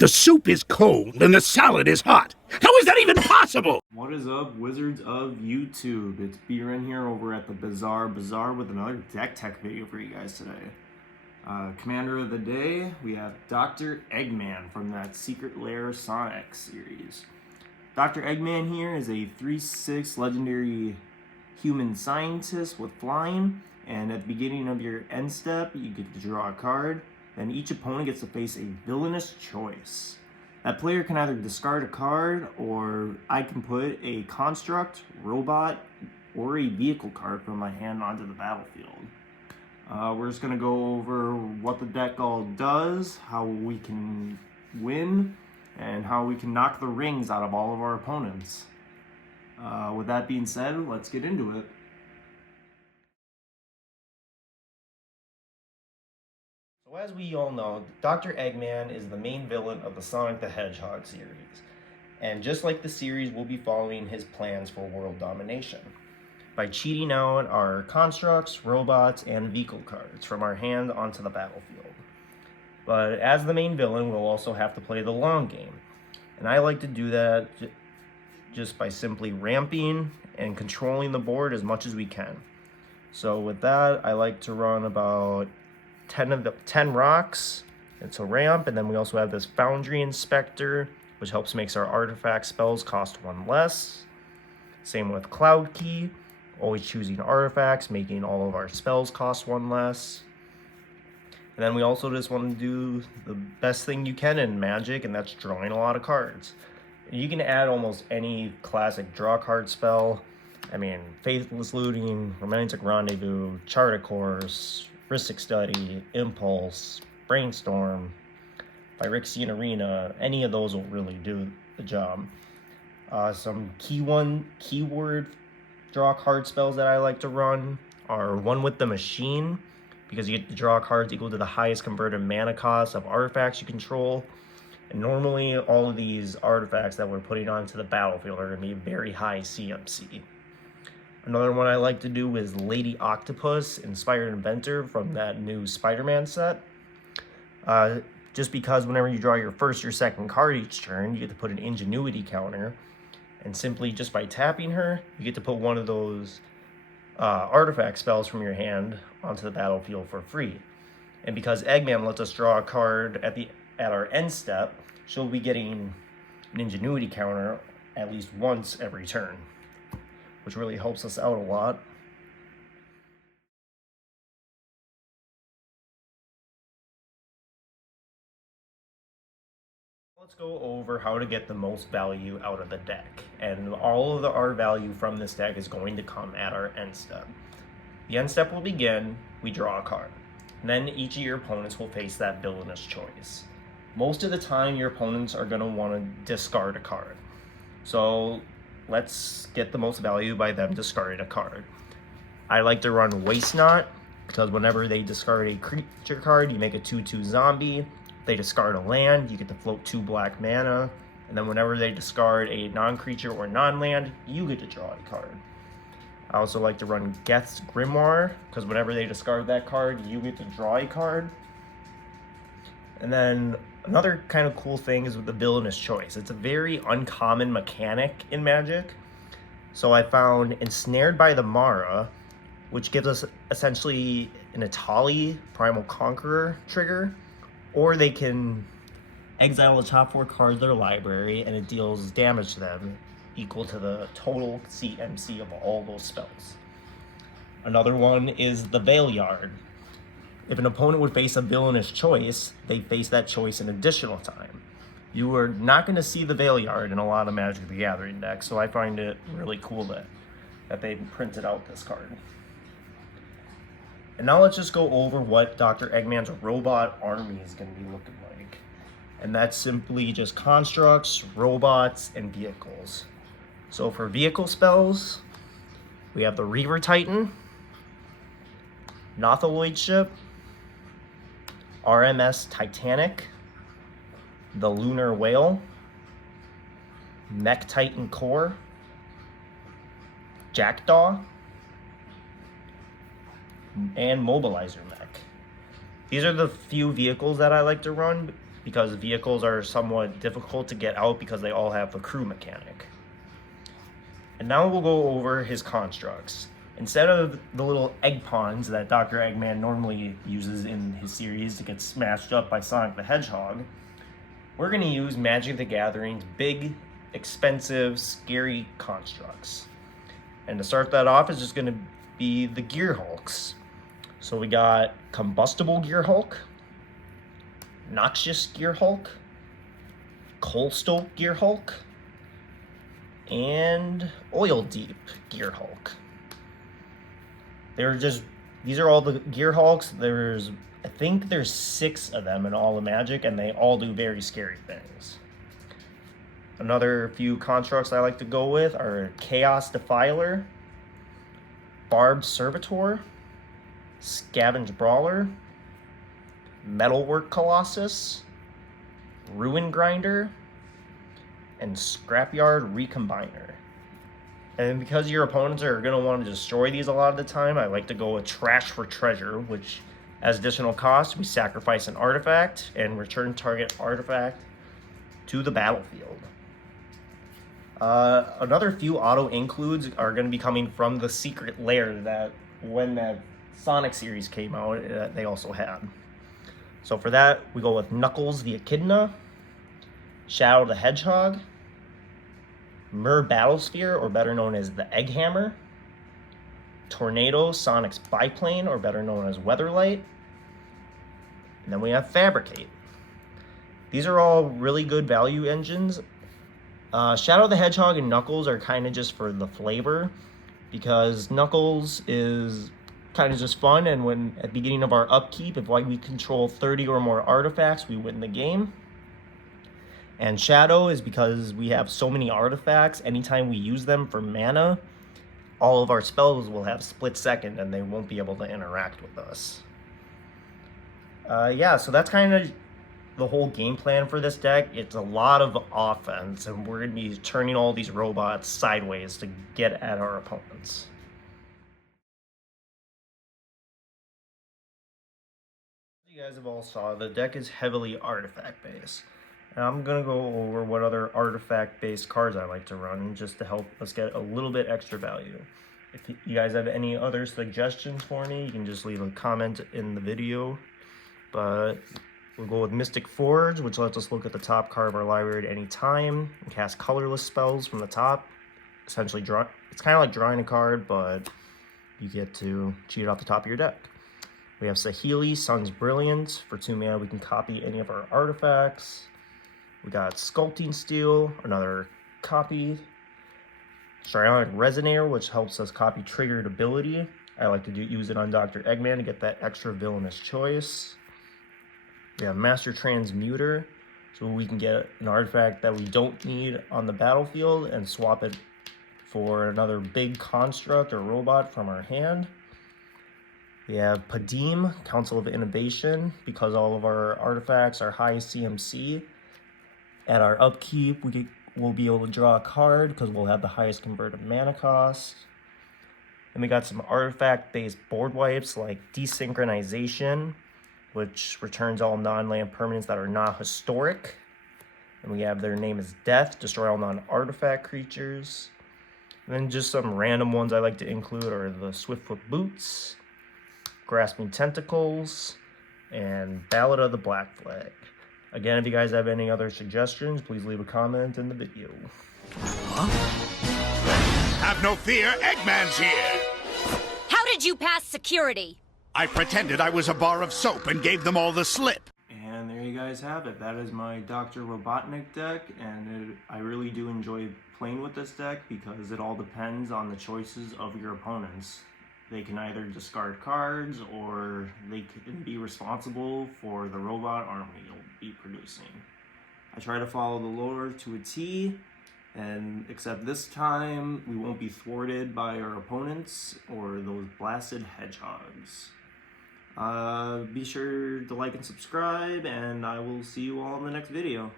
The soup is cold and the salad is hot. How is that even possible? What is up, wizards of YouTube? It's B-Ren here over at the Bazaar with another deck tech video for you guys today. Commander of the day, we have Dr. Eggman from that Secret Lair Sonic series. Dr. Eggman here is a 3/6 legendary human scientist with flying, and at the beginning of your end step, you get to draw a card. Then each opponent gets to face a villainous choice. That player can either discard a card, or I can put a construct, robot, or a vehicle card from my hand onto the battlefield. We're just going to go over what the deck all does, how we can win, and how we can knock the rings out of all of our opponents. With that being said, let's get into it. So as we all know, Dr. Eggman is the main villain of the Sonic the Hedgehog series. And just like the series, we'll be following his plans for world domination by cheating out our constructs, robots, and vehicle cards from our hand onto the battlefield. But as the main villain, we'll also have to play the long game. And I like to do that just by simply ramping and controlling the board as much as we can. So with that, I like to run about 10 rocks. It's a ramp, and then we also have this Foundry Inspector, which helps makes our artifact spells cost 1 less. Same with Cloud Key, always choosing artifacts, making all of our spells cost 1 less. And then we also just want to do the best thing you can in Magic, and that's drawing a lot of cards. You can add almost any classic draw card spell. I mean, Faithless Looting, Romantic Rendezvous, Chart a Course, Rhystic Study, Impulse, Brainstorm, Phyrexian Arena. Any of those will really do the job. Some keyword draw card spells that I like to run are One with the Machine, because you get to draw cards equal to the highest converted mana cost of artifacts you control. And normally all of these artifacts that we're putting onto the battlefield are going to be very high CMC. Another one I like to do is Lady Octopus, Inspired Inventor from that new Spider-Man set. Just because whenever you draw your first or second card each turn, you get to put an Ingenuity counter. And simply just by tapping her, you get to put one of those artifact spells from your hand onto the battlefield for free. And because Eggman lets us draw a card at our end step, she'll be getting an Ingenuity counter at least once every turn, which really helps us out a lot. Let's go over how to get the most value out of the deck. And all of our value from this deck is going to come at our end step. The end step will begin, we draw a card. And then each of your opponents will face that villainous choice. Most of the time, your opponents are going to want to discard a card. So let's get the most value by them discarding a card. I like to run Waste Not, because whenever they discard a creature card, you make a 2/2 zombie. If they discard a land, you get to float 2 black mana. And then whenever they discard a non-creature or non-land, you get to draw a card. I also like to run Geth's Grimoire, because whenever they discard that card, you get to draw a card. And then another kind of cool thing is with the villainous choice. It's a very uncommon mechanic in Magic. So I found Ensnared by the Mara, which gives us essentially an Atali Primal Conqueror trigger, or they can exile the top 4 cards of their library and it deals damage to them equal to the total CMC of all those spells. Another one is the Veil Yard. If an opponent would face a villainous choice, they face that choice an additional time. You are not going to see the Veil Yard in a lot of Magic the Gathering decks, so I find it really cool that they printed out this card. And now let's just go over what Dr. Eggman's robot army is going to be looking like. And that's simply just constructs, robots, and vehicles. So for vehicle spells, we have the Reaver Titan, Nautiloid Ship, RMS Titanic, the Lunar Whale, Mech Titan Core, Jackdaw, and Mobilizer Mech. These are the few vehicles that I like to run because vehicles are somewhat difficult to get out because they all have a crew mechanic. And now we'll go over his constructs. Instead of the little egg pawns that Dr. Eggman normally uses in his series to get smashed up by Sonic the Hedgehog, we're going to use Magic the Gathering's big, expensive, scary constructs. And to start that off is just going to be the Gear Hulks. So we got Combustible Gear Hulk, Noxious Gear Hulk, Coal Stoke Gear Hulk, and Oil Deep Gear Hulk. These are all the Gear Hulks. I think there's 6 of them in all of Magic, and they all do very scary things. Another few constructs I like to go with are Chaos Defiler, Barbed Servitor, Scavenge Brawler, Metalwork Colossus, Ruin Grinder, and Scrapyard Recombiner. And because your opponents are going to want to destroy these a lot of the time, I like to go with Trash for Treasure, which as additional cost, we sacrifice an artifact and return target artifact to the battlefield. Another few auto includes are going to be coming from the secret lair that when that Sonic series came out, they also had. So for that, we go with Knuckles the Echidna, Shadow the Hedgehog, Mer Battlesphere, or better known as the Egg Hammer, Tornado Sonic's Biplane, or better known as Weatherlight, and then we have Fabricate. These are all really good value engines. Shadow the Hedgehog and Knuckles are kind of just for the flavor, because Knuckles is kind of just fun, and when at the beginning of our upkeep, if we control 30 or more artifacts, we win the game. And Shadow is because we have so many artifacts, anytime we use them for mana, all of our spells will have split second and they won't be able to interact with us. Yeah, so that's kind of the whole game plan for this deck. It's a lot of offense, and we're going to be turning all these robots sideways to get at our opponents. As you guys have all saw, the deck is heavily artifact based. And I'm going to go over what other artifact-based cards I like to run just to help us get a little bit extra value. If you guys have any other suggestions for me, you can just leave a comment in the video. But we'll go with Mystic Forge, which lets us look at the top card of our library at any time and cast colorless spells from the top. Essentially, it's kind of like drawing a card, but you get to cheat off the top of your deck. We have Saheeli, Sun's Brilliance. For 2 mana, we can copy any of our artifacts. We got Sculpting Steel, another copy. Strionic Resonator, which helps us copy triggered ability. I like to use it on Dr. Eggman to get that extra villainous choice. We have Master Transmuter, so we can get an artifact that we don't need on the battlefield and swap it for another big construct or robot from our hand. We have Padim, Council of Innovation, because all of our artifacts are high CMC. At our upkeep, we'll be able to draw a card because we'll have the highest converted mana cost. Then we got some artifact-based board wipes like Desynchronization, which returns all non-land permanents that are not historic. And we have their name is Death, destroy all non-artifact creatures. And then just some random ones I like to include are the Swiftfoot Boots, Grasping Tentacles, and Ballad of the Black Flag. Again, if you guys have any other suggestions, please leave a comment in the video. Huh? Have no fear, Eggman's here! How did you pass security? I pretended I was a bar of soap and gave them all the slip. And there you guys have it. That is my Dr. Robotnik deck, and I really do enjoy playing with this deck because it all depends on the choices of your opponents. They can either discard cards or they can be responsible for the robot army you'll be producing. I try to follow the lore to a T, and except this time we won't be thwarted by our opponents or those blasted hedgehogs. Be sure to like and subscribe, and I will see you all in the next video.